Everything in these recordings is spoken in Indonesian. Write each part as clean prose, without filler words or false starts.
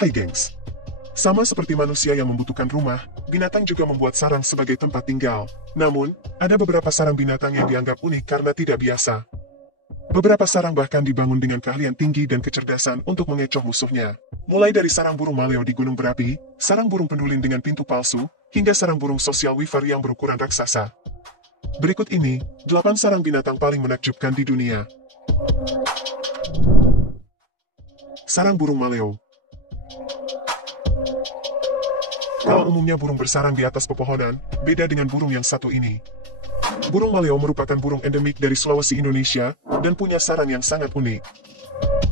Hai gengs. Sama seperti manusia yang membutuhkan rumah, binatang juga membuat sarang sebagai tempat tinggal. Namun, ada beberapa sarang binatang yang dianggap unik karena tidak biasa. Beberapa sarang bahkan dibangun dengan keahlian tinggi dan kecerdasan untuk mengecoh musuhnya. Mulai dari sarang burung maleo di gunung berapi, sarang burung pendulin dengan pintu palsu, hingga sarang burung social weaver yang berukuran raksasa. Berikut ini, 8 sarang binatang paling menakjubkan di dunia. Sarang burung maleo. Kalau umumnya burung bersarang di atas pepohonan, beda dengan burung yang satu ini. Burung maleo merupakan burung endemik dari Sulawesi, Indonesia, dan punya sarang yang sangat unik.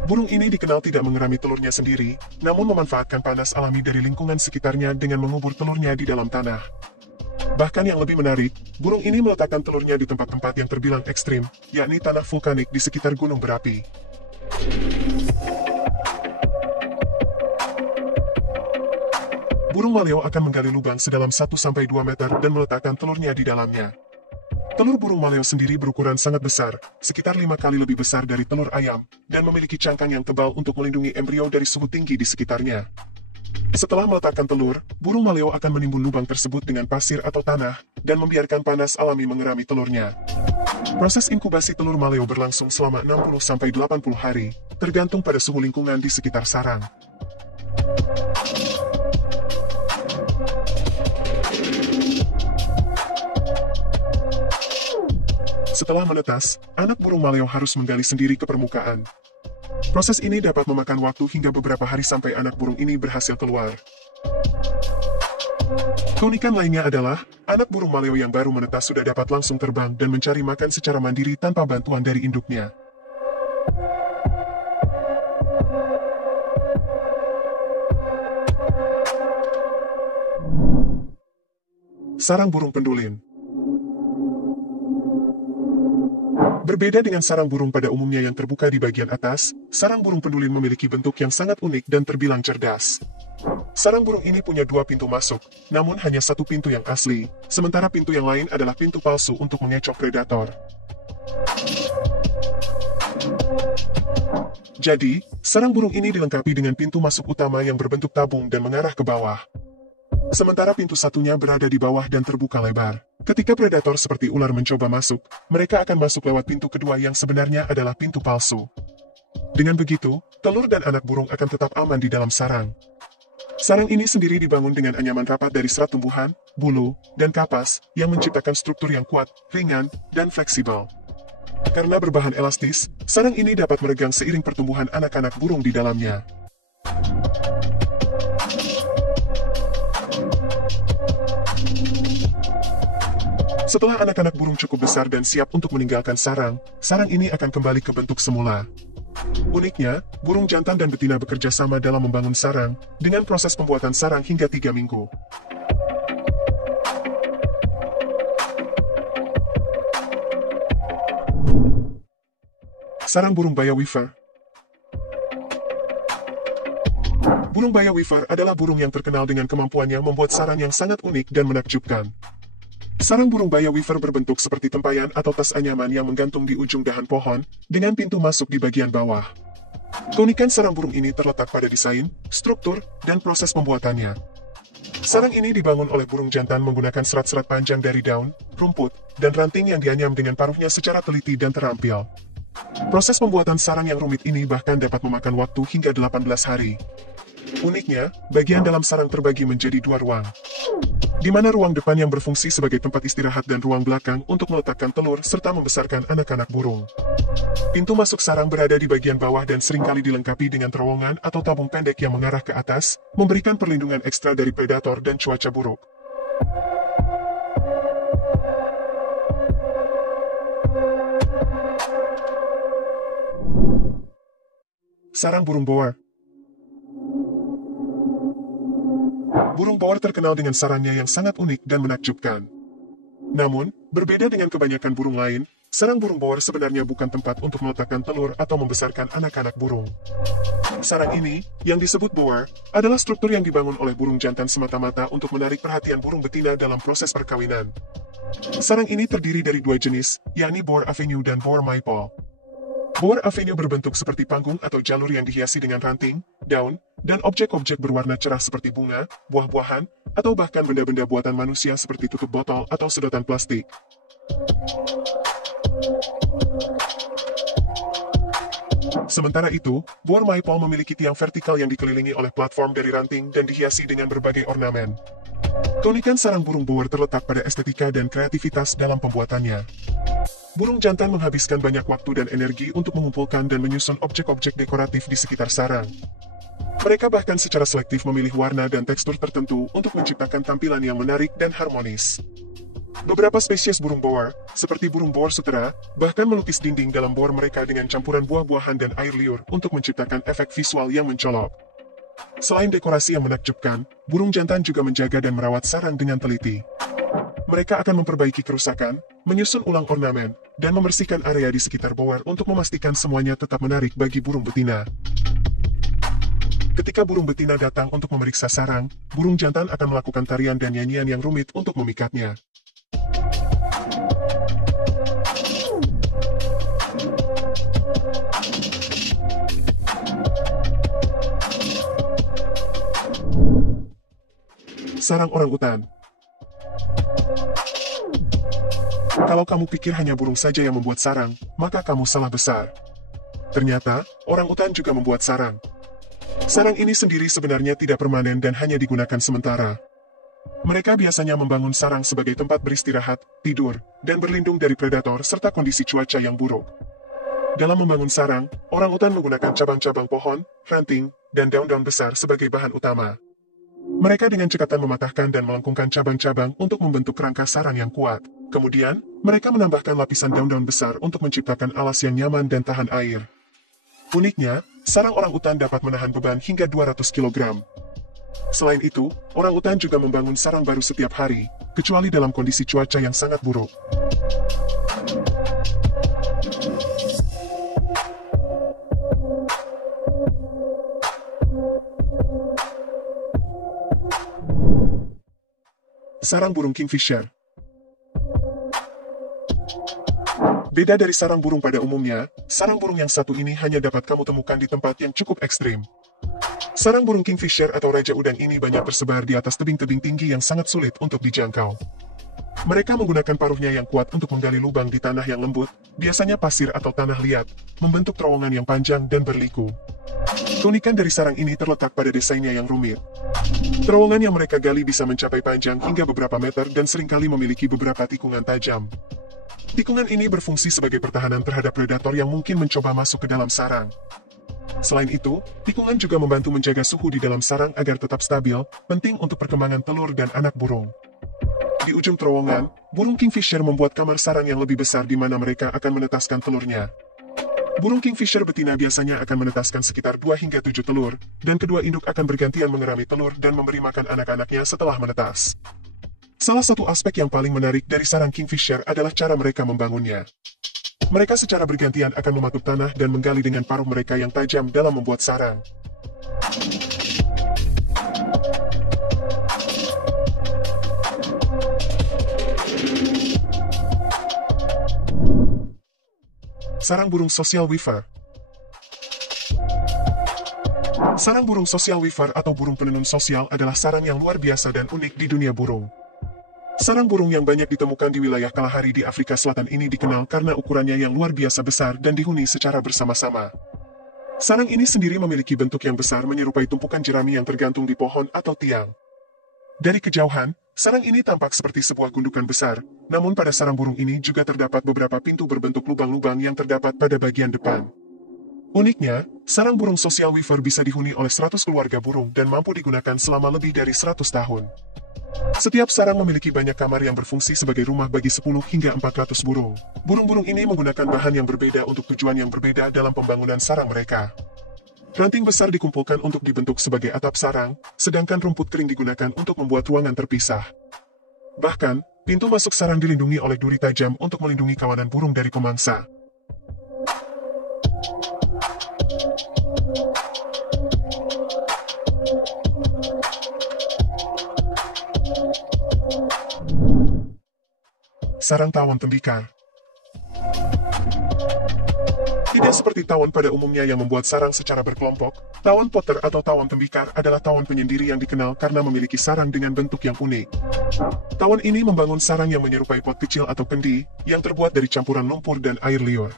Burung ini dikenal tidak mengerami telurnya sendiri, namun memanfaatkan panas alami dari lingkungan sekitarnya dengan mengubur telurnya di dalam tanah. Bahkan yang lebih menarik, burung ini meletakkan telurnya di tempat-tempat yang terbilang ekstrim, yakni tanah vulkanik di sekitar gunung berapi. Burung maleo akan menggali lubang sedalam 1-2 meter dan meletakkan telurnya di dalamnya. Telur burung maleo sendiri berukuran sangat besar, sekitar 5 kali lebih besar dari telur ayam, dan memiliki cangkang yang tebal untuk melindungi embrio dari suhu tinggi di sekitarnya. Setelah meletakkan telur, burung maleo akan menimbun lubang tersebut dengan pasir atau tanah, dan membiarkan panas alami mengerami telurnya. Proses inkubasi telur maleo berlangsung selama 60-80 hari, tergantung pada suhu lingkungan di sekitar sarang. Setelah menetas, anak burung maleo harus menggali sendiri ke permukaan. Proses ini dapat memakan waktu hingga beberapa hari sampai anak burung ini berhasil keluar. Keunikan lainnya adalah, anak burung maleo yang baru menetas sudah dapat langsung terbang dan mencari makan secara mandiri tanpa bantuan dari induknya. Sarang burung pendulin. Berbeda dengan sarang burung pada umumnya yang terbuka di bagian atas, sarang burung pendulin memiliki bentuk yang sangat unik dan terbilang cerdas. Sarang burung ini punya 2 pintu masuk, namun hanya 1 pintu yang asli, sementara pintu yang lain adalah pintu palsu untuk mengecoh predator. Jadi, sarang burung ini dilengkapi dengan pintu masuk utama yang berbentuk tabung dan mengarah ke bawah. Sementara pintu satunya berada di bawah dan terbuka lebar. Ketika predator seperti ular mencoba masuk, mereka akan masuk lewat pintu kedua yang sebenarnya adalah pintu palsu. Dengan begitu, telur dan anak burung akan tetap aman di dalam sarang. Sarang ini sendiri dibangun dengan anyaman rapat dari serat tumbuhan, bulu, dan kapas, yang menciptakan struktur yang kuat, ringan, dan fleksibel. Karena berbahan elastis, sarang ini dapat meregang seiring pertumbuhan anak-anak burung di dalamnya. Setelah anak-anak burung cukup besar dan siap untuk meninggalkan sarang, sarang ini akan kembali ke bentuk semula. Uniknya, burung jantan dan betina bekerja sama dalam membangun sarang, dengan proses pembuatan sarang hingga 3 minggu. Sarang burung baya weaver. Burung baya weaver adalah burung yang terkenal dengan kemampuannya membuat sarang yang sangat unik dan menakjubkan. Sarang burung baya weaver berbentuk seperti tempayan atau tas anyaman yang menggantung di ujung dahan pohon, dengan pintu masuk di bagian bawah. Keunikan sarang burung ini terletak pada desain, struktur, dan proses pembuatannya. Sarang ini dibangun oleh burung jantan menggunakan serat-serat panjang dari daun, rumput, dan ranting yang dianyam dengan paruhnya secara teliti dan terampil. Proses pembuatan sarang yang rumit ini bahkan dapat memakan waktu hingga 18 hari. Uniknya, bagian dalam sarang terbagi menjadi 2 ruang, di mana ruang depan yang berfungsi sebagai tempat istirahat dan ruang belakang untuk meletakkan telur serta membesarkan anak-anak burung. Pintu masuk sarang berada di bagian bawah dan seringkali dilengkapi dengan terowongan atau tabung pendek yang mengarah ke atas, memberikan perlindungan ekstra dari predator dan cuaca buruk. Sarang burung boar. Burung boar terkenal dengan sarangnya yang sangat unik dan menakjubkan. Namun, berbeda dengan kebanyakan burung lain, sarang burung boar sebenarnya bukan tempat untuk meletakkan telur atau membesarkan anak-anak burung. Sarang ini, yang disebut boar, adalah struktur yang dibangun oleh burung jantan semata-mata untuk menarik perhatian burung betina dalam proses perkawinan. Sarang ini terdiri dari 2 jenis, yakni boar avenue dan boar maypole. Boar avenue berbentuk seperti panggung atau jalur yang dihiasi dengan ranting, daun, dan objek-objek berwarna cerah seperti bunga, buah-buahan, atau bahkan benda-benda buatan manusia seperti tutup botol atau sedotan plastik. Sementara itu, Boar Maypole memiliki tiang vertikal yang dikelilingi oleh platform dari ranting dan dihiasi dengan berbagai ornamen. Keunikan sarang burung boar terletak pada estetika dan kreativitas dalam pembuatannya. Burung jantan menghabiskan banyak waktu dan energi untuk mengumpulkan dan menyusun objek-objek dekoratif di sekitar sarang. Mereka bahkan secara selektif memilih warna dan tekstur tertentu untuk menciptakan tampilan yang menarik dan harmonis. Beberapa spesies burung boar, seperti burung boar sutera, bahkan melukis dinding dalam boar mereka dengan campuran buah-buahan dan air liur untuk menciptakan efek visual yang mencolok. Selain dekorasi yang menakjubkan, burung jantan juga menjaga dan merawat sarang dengan teliti. Mereka akan memperbaiki kerusakan, menyusun ulang ornamen, dan membersihkan area di sekitar boar untuk memastikan semuanya tetap menarik bagi burung betina. Ketika burung betina datang untuk memeriksa sarang, burung jantan akan melakukan tarian dan nyanyian yang rumit untuk memikatnya. Sarang orangutan. Kalau kamu pikir hanya burung saja yang membuat sarang, maka kamu salah besar. Ternyata, orangutan juga membuat sarang. Sarang ini sendiri sebenarnya tidak permanen dan hanya digunakan sementara. Mereka biasanya membangun sarang sebagai tempat beristirahat, tidur, dan berlindung dari predator serta kondisi cuaca yang buruk. Dalam membangun sarang, orangutan menggunakan cabang-cabang pohon, ranting, dan daun-daun besar sebagai bahan utama. Mereka dengan cekatan mematahkan dan melengkungkan cabang-cabang untuk membentuk rangka sarang yang kuat. Kemudian, mereka menambahkan lapisan daun-daun besar untuk menciptakan alas yang nyaman dan tahan air. Uniknya, sarang orangutan dapat menahan beban hingga 200 kg. Selain itu, orangutan juga membangun sarang baru setiap hari, kecuali dalam kondisi cuaca yang sangat buruk. Sarang burung kingfisher. Beda dari sarang burung pada umumnya, sarang burung yang satu ini hanya dapat kamu temukan di tempat yang cukup ekstrim. Sarang burung kingfisher atau raja udang ini banyak tersebar di atas tebing-tebing tinggi yang sangat sulit untuk dijangkau. Mereka menggunakan paruhnya yang kuat untuk menggali lubang di tanah yang lembut, biasanya pasir atau tanah liat, membentuk terowongan yang panjang dan berliku. Keunikan dari sarang ini terletak pada desainnya yang rumit. Terowongan yang mereka gali bisa mencapai panjang hingga beberapa meter dan seringkali memiliki beberapa tikungan tajam. Tikungan ini berfungsi sebagai pertahanan terhadap predator yang mungkin mencoba masuk ke dalam sarang. Selain itu, tikungan juga membantu menjaga suhu di dalam sarang agar tetap stabil, penting untuk perkembangan telur dan anak burung. Di ujung terowongan, burung kingfisher membuat kamar sarang yang lebih besar di mana mereka akan menetaskan telurnya. Burung kingfisher betina biasanya akan menetaskan sekitar 2 hingga 7 telur, dan kedua induk akan bergantian mengerami telur dan memberi makan anak-anaknya setelah menetas. Salah satu aspek yang paling menarik dari sarang kingfisher adalah cara mereka membangunnya. Mereka secara bergantian akan mematuk tanah dan menggali dengan paruh mereka yang tajam dalam membuat sarang. Sarang burung social weaver. Sarang burung social weaver atau burung penenun sosial adalah sarang yang luar biasa dan unik di dunia burung. Sarang burung yang banyak ditemukan di wilayah Kalahari di Afrika Selatan ini dikenal karena ukurannya yang luar biasa besar dan dihuni secara bersama-sama. Sarang ini sendiri memiliki bentuk yang besar menyerupai tumpukan jerami yang tergantung di pohon atau tiang. Dari kejauhan, sarang ini tampak seperti sebuah gundukan besar, namun pada sarang burung ini juga terdapat beberapa pintu berbentuk lubang-lubang yang terdapat pada bagian depan. Uniknya, sarang burung social weaver bisa dihuni oleh 100 keluarga burung dan mampu digunakan selama lebih dari 100 tahun. Setiap sarang memiliki banyak kamar yang berfungsi sebagai rumah bagi 10 hingga 400 burung. Burung-burung ini menggunakan bahan yang berbeda untuk tujuan yang berbeda dalam pembangunan sarang mereka. Ranting besar dikumpulkan untuk dibentuk sebagai atap sarang, sedangkan rumput kering digunakan untuk membuat ruangan terpisah. Bahkan, pintu masuk sarang dilindungi oleh duri tajam untuk melindungi kawanan burung dari pemangsa. Sarang tawon tembikar. Tidak Tidak seperti tawon pada umumnya yang membuat sarang secara berkelompok, tawon Potter atau tawon tembikar adalah tawon penyendiri yang dikenal karena memiliki sarang dengan bentuk yang unik. Tawon ini membangun sarang yang menyerupai pot kecil atau kendi, yang terbuat dari campuran lumpur dan air liur.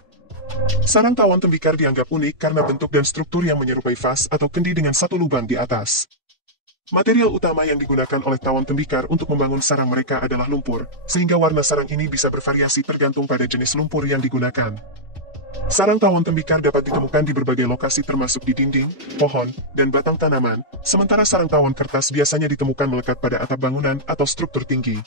Sarang tawon tembikar dianggap unik karena bentuk dan struktur yang menyerupai vas atau kendi dengan satu lubang di atas. Material utama yang digunakan oleh tawon tembikar untuk membangun sarang mereka adalah lumpur, sehingga warna sarang ini bisa bervariasi tergantung pada jenis lumpur yang digunakan. Sarang tawon tembikar dapat ditemukan di berbagai lokasi termasuk di dinding, pohon, dan batang tanaman, sementara sarang tawon kertas biasanya ditemukan melekat pada atap bangunan atau struktur tinggi.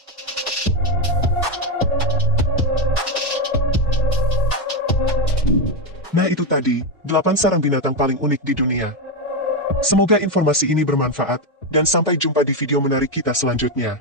Nah itu tadi, 8 sarang binatang paling unik di dunia. Semoga informasi ini bermanfaat, dan sampai jumpa di video menarik kita selanjutnya.